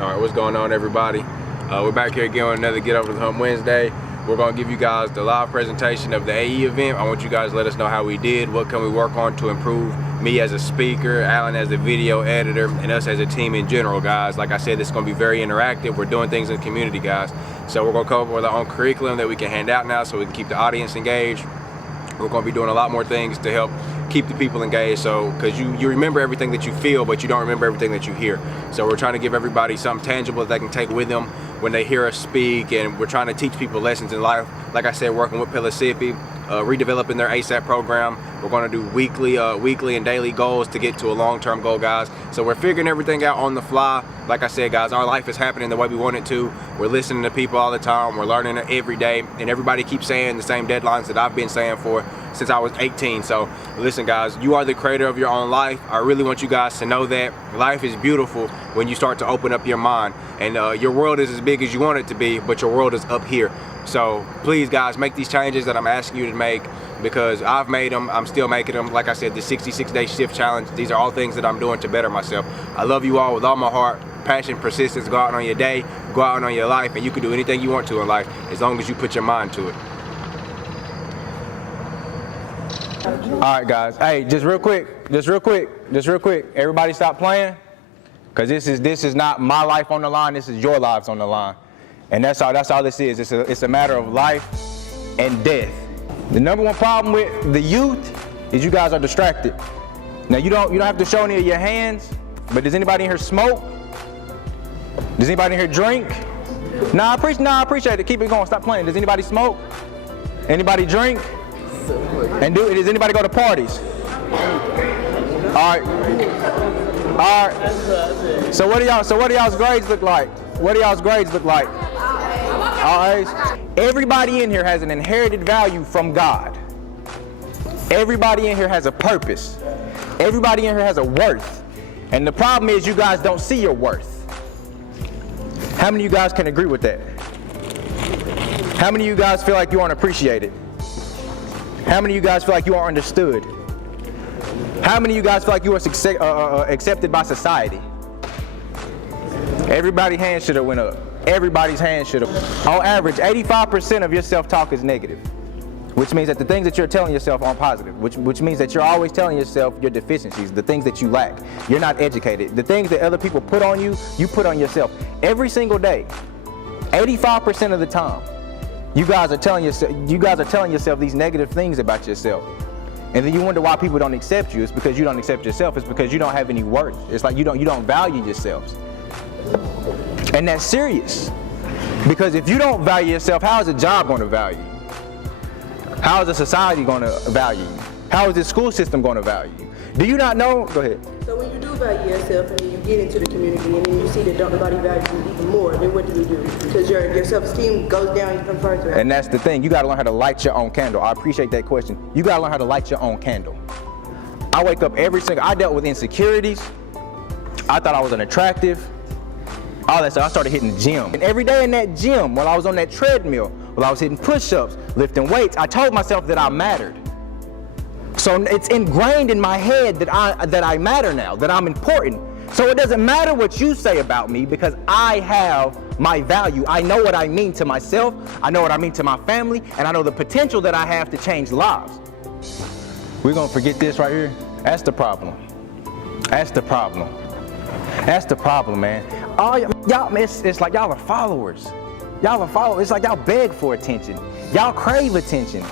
All right, what's going on, everybody? We're back here again with another Get Over the Hump Wednesday. We're going to give you guys the live presentation of the AE event. I want you guys to let us know how we did, what can we work on to improve, me as a speaker, Alan as a video editor, and us as a team in general, guys. Like I said, this is going to be very interactive. We're doing things in the community, guys. So we're going to come up with our own curriculum that we can hand out now so we can keep the audience engaged. We're going to be doing a lot more things to help keep the people engaged, so because you remember everything that you feel, but you don't remember everything that you hear. So we're trying to give everybody something tangible that they can take with them when they hear us speak, and we're trying to teach people lessons in life. Like I said, working with Pellissippi, redeveloping their ASAP program. We're going to do weekly and daily goals to get to a long-term goal, guys. So we're figuring everything out on the fly. Like I said, guys, our life is happening the way we want it to. We're listening to people all the time. We're learning every day, and everybody keeps saying the same deadlines that I've been saying for since I was 18. So listen, guys, you are the creator of your own life. I really want you guys to know that life is beautiful when you start to open up your mind, and your world is as big as you want it to be, but your world is up here. So please, guys, make these changes that I'm asking you to make, because I've made them, I'm still making them. Like I said, the 66-day shift challenge, these are all things that I'm doing to better myself. I love you all with all my heart. Passion, persistence, go out on your day, go out on your life, and you can do anything you want to in life as long as you put your mind to it. All right, guys. Hey, just real quick. Everybody stop playing, because this is not my life on the line. This is your lives on the line, and that's all this is. It's a matter of life and death. The number one problem with the youth is you guys are distracted. Now you don't have to show any of your hands, but does anybody in here smoke? Does anybody in here drink? Nah, I appreciate it. Keep it going. Stop playing. Does anybody smoke? Anybody drink? And does anybody go to parties? All right. So what do y'all's grades look like? All right. Everybody in here has an inherited value from God. Everybody in here has a purpose. Everybody in here has a worth. And the problem is you guys don't see your worth. How many of you guys can agree with that? How many of you guys feel like you aren't appreciated? How many of you guys feel like you are understood? How many of you guys feel like you are accepted by society? Everybody's hand should have went up. Everybody's hand should have. On average, 85% of your self-talk is negative, which means that the things that you're telling yourself aren't positive, which means that you're always telling yourself your deficiencies, the things that you lack. You're not educated. The things that other people put on you, you put on yourself. Every single day, 85% of the time, you guys are telling yourself these negative things about yourself. And then you wonder why people don't accept you. It's because you don't accept yourself. It's because you don't have any worth. It's like you don't value yourselves. And that's serious. Because if you don't value yourself, how is a job going to value you? How is a society going to value you? How is the school system going to value you? Do you not know? Go ahead. So when you do value yourself and you get into the community and then you see that nobody values you even more, then what do? Because your self-esteem goes down even further. And that's the thing. You got to learn how to light your own candle. I appreciate that question. You got to learn how to light your own candle. I wake up I dealt with insecurities. I thought I was unattractive. All that stuff. I started hitting the gym. And every day in that gym, while I was on that treadmill, while I was hitting push-ups, lifting weights, I told myself that I mattered. So it's ingrained in my head that I matter now, that I'm important. So it doesn't matter what you say about me, because I have my value. I know what I mean to myself, I know what I mean to my family, and I know the potential that I have to change lives. We're gonna forget this right here? That's the problem. That's the problem. That's the problem, man. Y'all, it's like y'all are followers. Y'all are followers. It's like y'all beg for attention. Y'all crave attention.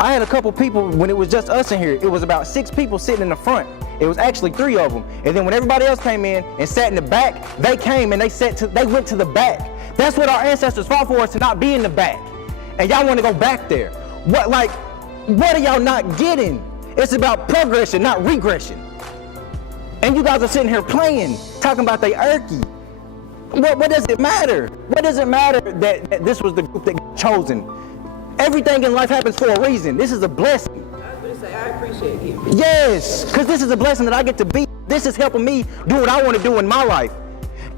I had a couple people, when it was just us in here, it was about 6 people sitting in the front. It was actually 3 of them. And then when everybody else came in and sat in the back, they came and they went to the back. That's what our ancestors fought for, is to not be in the back. And y'all want to go back there. What are y'all not getting? It's about progression, not regression. And you guys are sitting here playing, talking about they irky. What does it matter? What does it matter that this was the group that got chosen? Everything in life happens for a reason. This is a blessing. I was going to say, I appreciate you. Yes, because this is a blessing that I get to be. This is helping me do what I want to do in my life.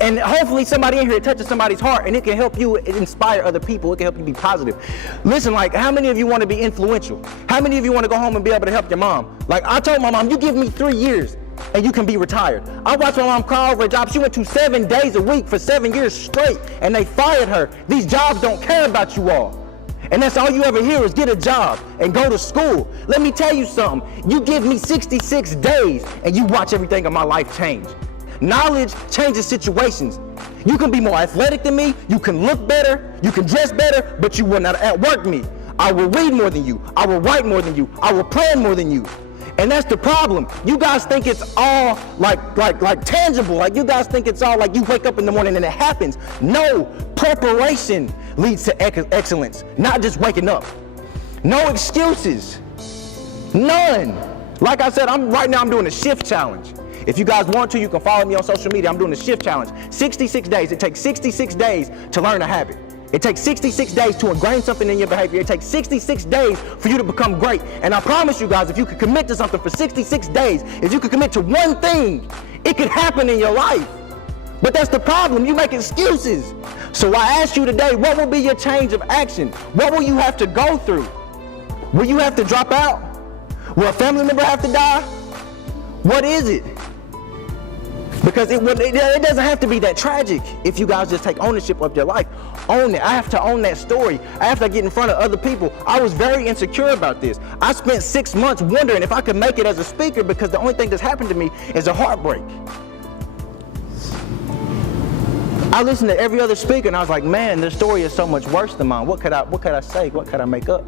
And hopefully somebody in here touches somebody's heart, and it can help you inspire other people. It can help you be positive. Listen, like, how many of you want to be influential? How many of you want to go home and be able to help your mom? Like, I told my mom, you give me 3 years. and you can be retired. I watched my mom cry over a job. She went to 7 days a week for 7 years straight, and they fired her. These jobs don't care about you all. And that's all you ever hear is get a job and go to school. Let me tell you something. You give me 66 days, and you watch everything in my life change. Knowledge changes situations. You can be more athletic than me, you can look better, you can dress better, but you will not outwork me. I will read more than you, I will write more than you, I will plan more than you. And that's the problem. You guys think it's all like tangible. Like you guys think it's all like you wake up in the morning and it happens. No, preparation leads to excellence, not just waking up. No excuses, none. Like I said, right now I'm doing a shift challenge. If you guys want to, you can follow me on social media. I'm doing a shift challenge. 66 days. It takes 66 days to learn a habit. It takes 66 days to ingrain something in your behavior. It takes 66 days for you to become great. And I promise you guys, if you could commit to something for 66 days, if you could commit to one thing, it could happen in your life. But that's the problem. You make excuses. So I ask you today, what will be your change of action? What will you have to go through? Will you have to drop out? Will a family member have to die? What is it? Because it doesn't have to be that tragic if you guys just take ownership of your life. Own it. I have to own that story. I have to get in front of other people. I was very insecure about this. I spent 6 months wondering if I could make it as a speaker because the only thing that's happened to me is a heartbreak. I listened to every other speaker and I was like, man, their story is so much worse than mine. What could I say? What could I make up?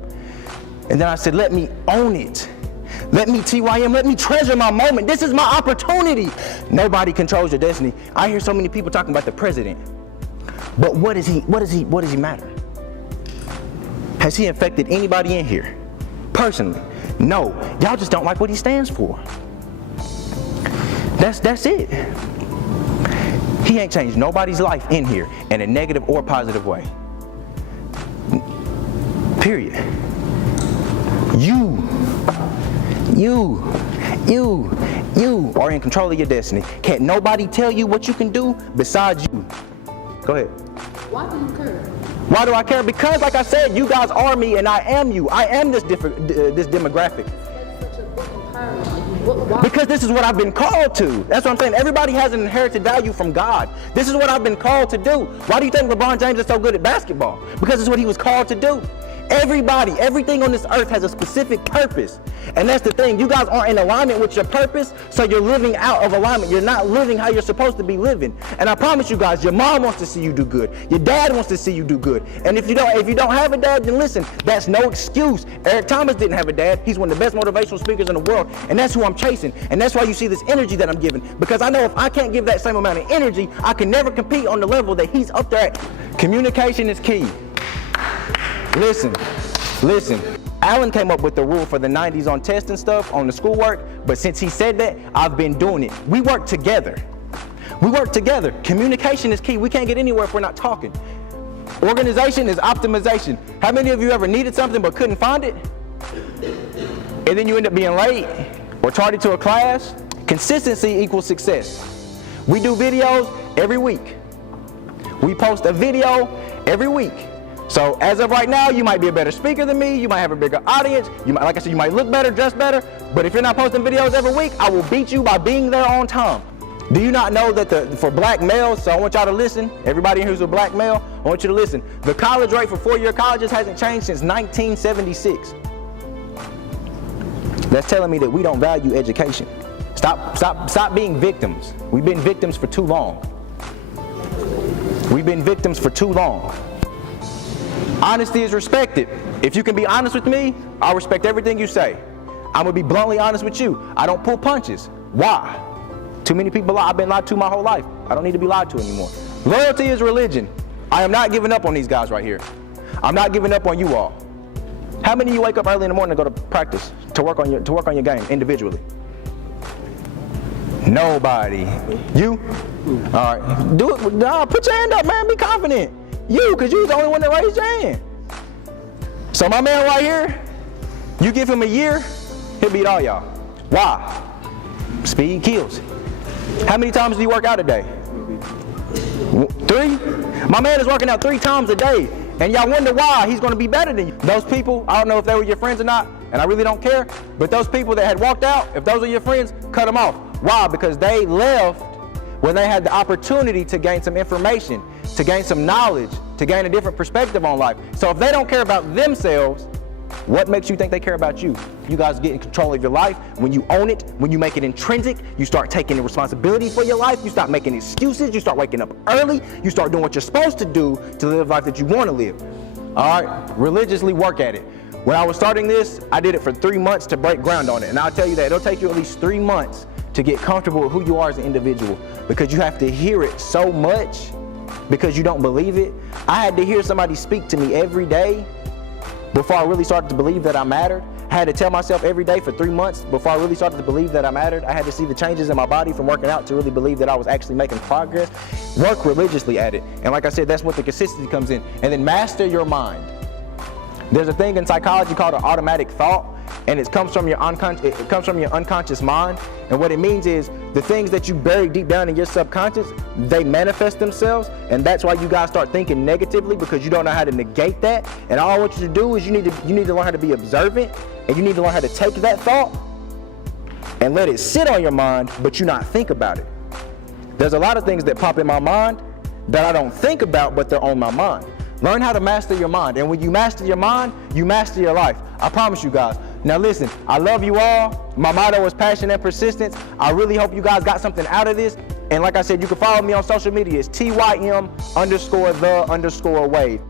And then I said, let me own it. Let me TYM, let me treasure my moment. This is my opportunity. Nobody controls your destiny. I hear so many people talking about the president. But what does he matter? Has he affected anybody in here? Personally? No. Y'all just don't like what he stands for. That's it. He ain't changed nobody's life in here in a negative or positive way. Period. You are in control of your destiny. Can't nobody tell you what you can do besides you. Go ahead. Why do you care? Why do I care? Because like I said, you guys are me and I am you. I am this demographic. That's such a big empowerment. Why? Because this is what I've been called to. That's what I'm saying. Everybody has an inherited value from God. This is what I've been called to do. Why do you think LeBron James is so good at basketball? Because it's what he was called to do. Everybody, everything on this earth has a specific purpose. And that's the thing. You guys aren't in alignment with your purpose, so you're living out of alignment. You're not living how you're supposed to be living. And I promise you guys, your mom wants to see you do good. Your dad wants to see you do good. And if you don't have a dad, then listen, that's no excuse. Eric Thomas didn't have a dad. He's one of the best motivational speakers in the world. And that's who I'm chasing. And that's why you see this energy that I'm giving. Because I know if I can't give that same amount of energy, I can never compete on the level that he's up there at. Communication is key. Listen. Alan came up with the rule for the 90s on tests and stuff, on the schoolwork, but since he said that, I've been doing it. We work together. Communication is key. We can't get anywhere if we're not talking. Organization is optimization. How many of you ever needed something but couldn't find it? And then you end up being late or tardy to a class? Consistency equals success. We do videos every week. We post a video every week. So as of right now, you might be a better speaker than me. You might have a bigger audience. You might, like I said, you might look better, dress better. But if you're not posting videos every week, I will beat you by being there on time. Do you not know that for black males, so I want y'all to listen, everybody who's a black male, I want you to listen. The college rate for 4-year colleges hasn't changed since 1976. That's telling me that we don't value education. Stop being victims. We've been victims for too long. Honesty is respected. If you can be honest with me, I'll respect everything you say. I'm gonna be bluntly honest with you. I don't pull punches. Why? Too many people lie. I've been lied to my whole life. I don't need to be lied to anymore. Loyalty is religion. I am not giving up on these guys right here. I'm not giving up on you all. How many of you wake up early in the morning to go to practice, to work on your game individually? Nobody. You? All right. Do it. No, put your hand up, man. Be confident. You, because you're the only one that raised your hand. So my man right here, you give him a year, he'll beat all y'all. Why? Speed kills. How many times do you work out a day? 3? My man is working out 3 times a day, and y'all wonder why he's going to be better than you. Those people, I don't know if they were your friends or not, and I really don't care, but those people that had walked out, if those are your friends, cut them off. Why? Because they left when they had the opportunity to gain some information, to gain some knowledge, to gain a different perspective on life. So if they don't care about themselves, what makes you think they care about you? You guys get in control of your life. When you own it, when you make it intrinsic, you start taking the responsibility for your life. You stop making excuses. You start waking up early. You start doing what you're supposed to do to live the life that you want to live. All right, religiously work at it. When I was starting this, I did it for 3 months to break ground on it. And I'll tell you that it'll take you at least 3 months to get comfortable with who you are as an individual, because you have to hear it so much because you don't believe it. I had to hear somebody speak to me every day before I really started to believe that I mattered. I had to tell myself every day for 3 months before I really started to believe that I mattered. I had to see the changes in my body from working out to really believe that I was actually making progress. Work religiously at it. And like I said, that's what the consistency comes in. And then master your mind. There's a thing in psychology called an automatic thought, and it comes from your unconscious mind. And what it means is the things that you bury deep down in your subconscious, they manifest themselves, and that's why you guys start thinking negatively, because you don't know how to negate that. And all I want you to do is you need to learn how to be observant, and you need to learn how to take that thought and let it sit on your mind, but you not think about it. There's a lot of things that pop in my mind that I don't think about, but they're on my mind. Learn how to master your mind. And when you master your mind, you master your life. I promise you guys. Now listen, I love you all. My motto is passion and persistence. I really hope you guys got something out of this. And like I said, you can follow me on social media. It's TYM_the_wave.